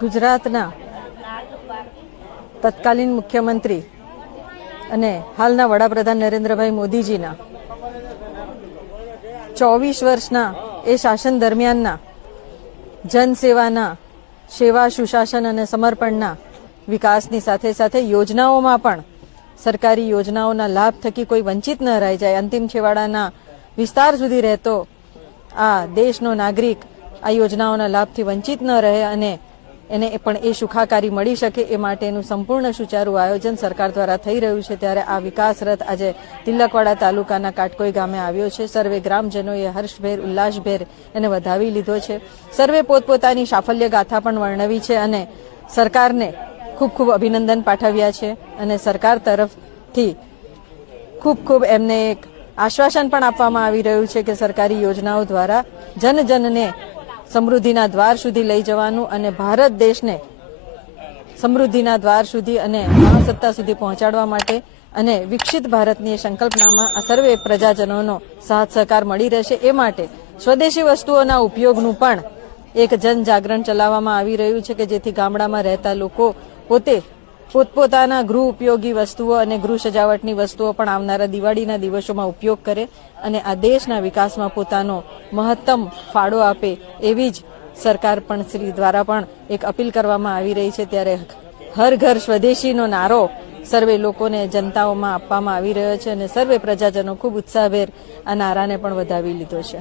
ગુજરાતના તત્કાલીન મુખ્યમંત્રી અને હાલના વડાપ્રધાન નરેન્દ્રભાઈ મોદીજીના 24 વર્ષના એ શાસન દરમિયાનના જનસેવાના સેવા સુશાસન અને સમર્પણના વિકાસની સાથે સાથે યોજનાઓમાં પણ સરકારી યોજનાઓના લાભ થકી કોઈ વંચિત ન રહી જાય, અંતિમ છેવાડાના વિસ્તાર સુધી રહેતો આ દેશનો નાગરિક આ યોજનાઓના લાભથી વંચિત ન રહે અને એને પણ એ સુખાકારી મળી શકે એ માટેનું સંપૂર્ણ સુચારું આયોજન સરકાર દ્વારા થઈ રહ્યું છે। ત્યારે આ વિકાસ રથ આજે તિલકવાડા તાલુકાના કાટકોઈ ગામે આવ્યો છે। સર્વે ગ્રામજનોએ હર્ષભેર ઉલ્લાસભેર એને વધાવી લીધો છે। સર્વે પોતપોતાની સાફલ્ય ગાથા પણ વર્ણવી છે અને સરકારને ખૂબ ખૂબ અભિનંદન પાઠવ્યા છે અને સરકાર તરફથી ખૂબ ખૂબ એમને એક આશ્વાસન પણ આપવામાં આવી રહ્યું છે કે સરકારી યોજનાઓ દ્વારા જનજનને સમૃદ્ધિના દ્વાર સુધી લઈ જવાનું અને ભારત દેશને સમૃદ્ધિના દ્વાર સુધી અને મહાસત્તા સુધી પહોંચાડવા માટે અને વિકસિત ભારતની સંકલ્પનામાં આ સર્વે પ્રજાજનોનો સાથ સહકાર મળી રહેશે એ માટે સ્વદેશી વસ્તુઓના ઉપયોગનું પણ એક જનજાગરણ ચલાવવામાં આવી રહ્યું છે કે જેથી ગામડામાં રહેતા લોકો પોતે પોતપોતાના ગૃહ ઉપયોગી વસ્તુઓ અને ગૃહ સજાવટની વસ્તુઓ પણ આવનારા દિવાળીના દિવસોમાં ઉપયોગ કરે અને આ દેશના વિકાસમાં પોતાનો મહત્તમ ફાળો આપે એવી જ સરકાર પણ શ્રી દ્વારા પણ એક અપીલ કરવામાં આવી રહી છે। ત્યારે હર ઘર સ્વદેશીનો નારો સર્વે લોકોને જનતાઓમાં આપવામાં આવી રહ્યો છે અને સર્વે પ્રજાજનો ખૂબ ઉત્સાહભેર આ નારાને પણ વધાવી લીધો છે।